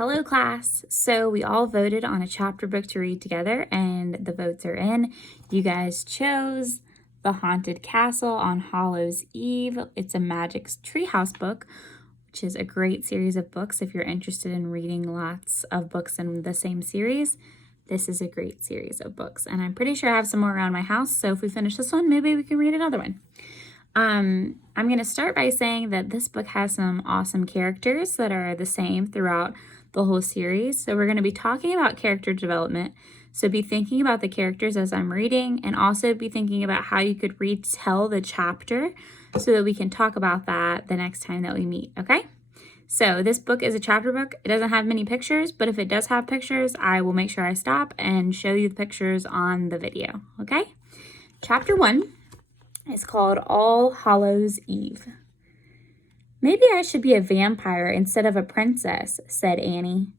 Hello class. So we all voted on a chapter book to read together and the votes are in. You guys chose The Haunted Castle on Hallows Eve. It's a Magic Treehouse book, which is a great series of books. If you're interested in reading lots of books in the same series, this is a great series of books. And I'm pretty sure I have some more around my house. So if we finish this one, maybe we can read another one. I'm going to start by saying that this book has some awesome characters that are the same throughout the whole series. So we're going to be talking about character development. So be thinking about the characters as I'm reading, and also be thinking about how you could retell the chapter so that we can talk about that the next time that we meet, okay? So this book is a chapter book. It doesn't have many pictures, but if it does have pictures, I will make sure I stop and show you the pictures on the video, okay? Chapter 1 is called All Hallows Eve. "Maybe I should be a vampire instead of a princess," said Annie.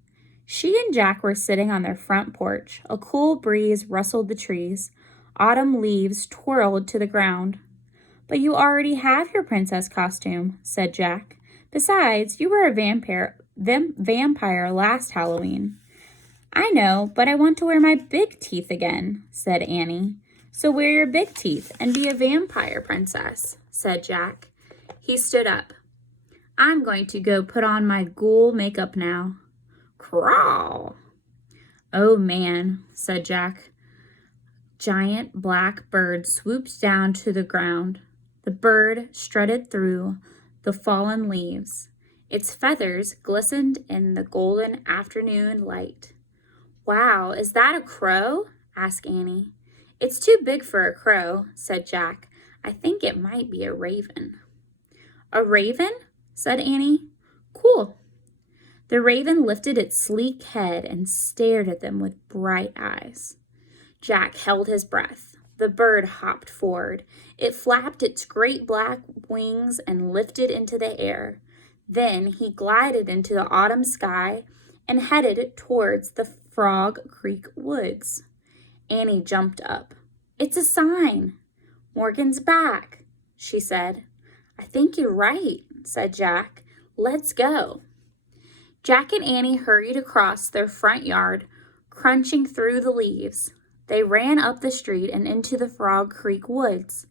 She and Jack were sitting on their front porch. A cool breeze rustled the trees. Autumn leaves twirled to the ground. "But you already have your princess costume," said Jack. "Besides, you were a vampire last Halloween." "I know, but I want to wear my big teeth again," said Annie. "So wear your big teeth and be a vampire princess," said Jack. He stood up. "I'm going to go put on my ghoul makeup now." "Crawl." "Oh man," said Jack. Giant black bird swooped down to the ground. The bird strutted through the fallen leaves. Its feathers glistened in the golden afternoon light. "Wow, is that a crow?" asked Annie. "It's too big for a crow," said Jack. "I think it might be a raven." "A raven?" said Annie. "Cool." The raven lifted its sleek head and stared at them with bright eyes. Jack held his breath. The bird hopped forward. It flapped its great black wings and lifted into the air. Then he glided into the autumn sky and headed towards the Frog Creek woods. Annie jumped up. "It's a sign. Morgan's back," she said. "I think you're right," said Jack. "Let's go." Jack and Annie hurried across their front yard, crunching through the leaves. They ran up the street and into the Frog Creek woods.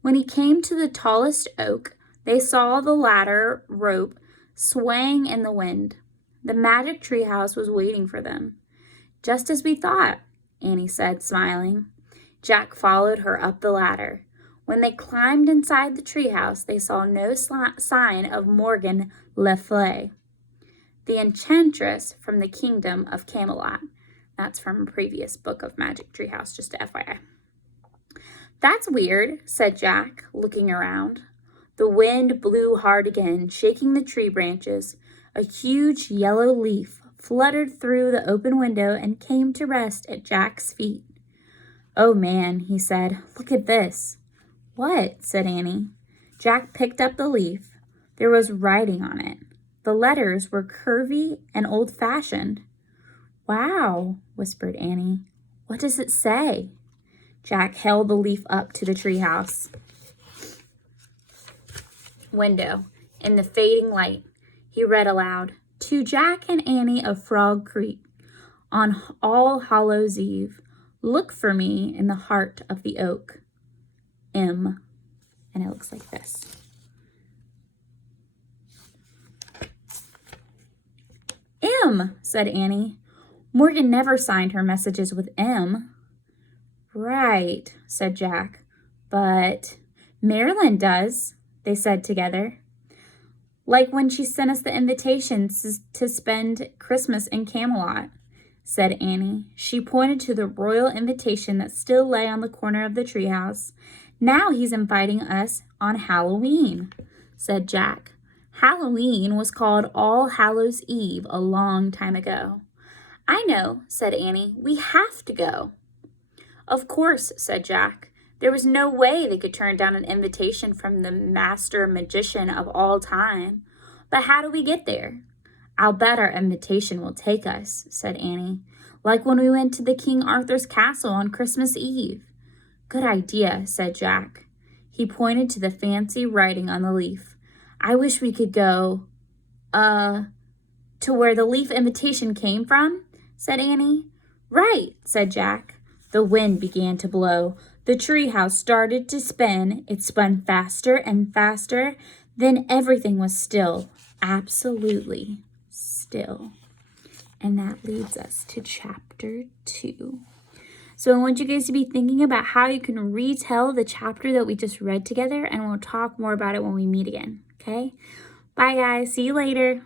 When he came to the tallest oak, they saw the ladder rope swaying in the wind. The magic treehouse was waiting for them. "Just as we thought," Annie said, smiling. Jack followed her up the ladder. When they climbed inside the treehouse, they saw no sign of Morgan Le Fay, the enchantress from the kingdom of Camelot. That's from a previous book of Magic Treehouse, just FYI. "That's weird," said Jack, looking around. The wind blew hard again, shaking the tree branches. A huge yellow leaf fluttered through the open window and came to rest at Jack's feet. "Oh man," he said, "look at this." "What?" said Annie. Jack picked up the leaf. There was writing on it. The letters were curvy and old-fashioned. "Wow," whispered Annie. "What does it say?" Jack held the leaf up to the treehouse window. In the fading light, he read aloud, "To Jack and Annie of Frog Creek, on All Hallows Eve, look for me in the heart of the oak. M." And it looks like this. "M," said Annie. "Morgan never signed her messages with M." "Right," said Jack. "But Marilyn does," they said together. "Like when she sent us the invitations to spend Christmas in Camelot," said Annie. She pointed to the royal invitation that still lay on the corner of the treehouse. "Now he's inviting us on Halloween," said Jack. "Halloween was called All Hallows Eve a long time ago." "I know," said Annie. "We have to go." "Of course," said Jack. There was no way they could turn down an invitation from the master magician of all time. "But how do we get there?" "I'll bet our invitation will take us," said Annie. "Like when we went to the King Arthur's castle on Christmas Eve." "Good idea," said Jack. He pointed to the fancy writing on the leaf. "I wish we could go, To where the leaf invitation came from? Said Annie. Right, said Jack. The wind began to blow. The treehouse started to spin. It spun faster and faster. Then everything was still, absolutely still. And that leads us to chapter 2. So I want you guys to be thinking about how you can retell the chapter that we just read together, and we'll talk more about it when we meet again, okay? Bye, guys. See you later.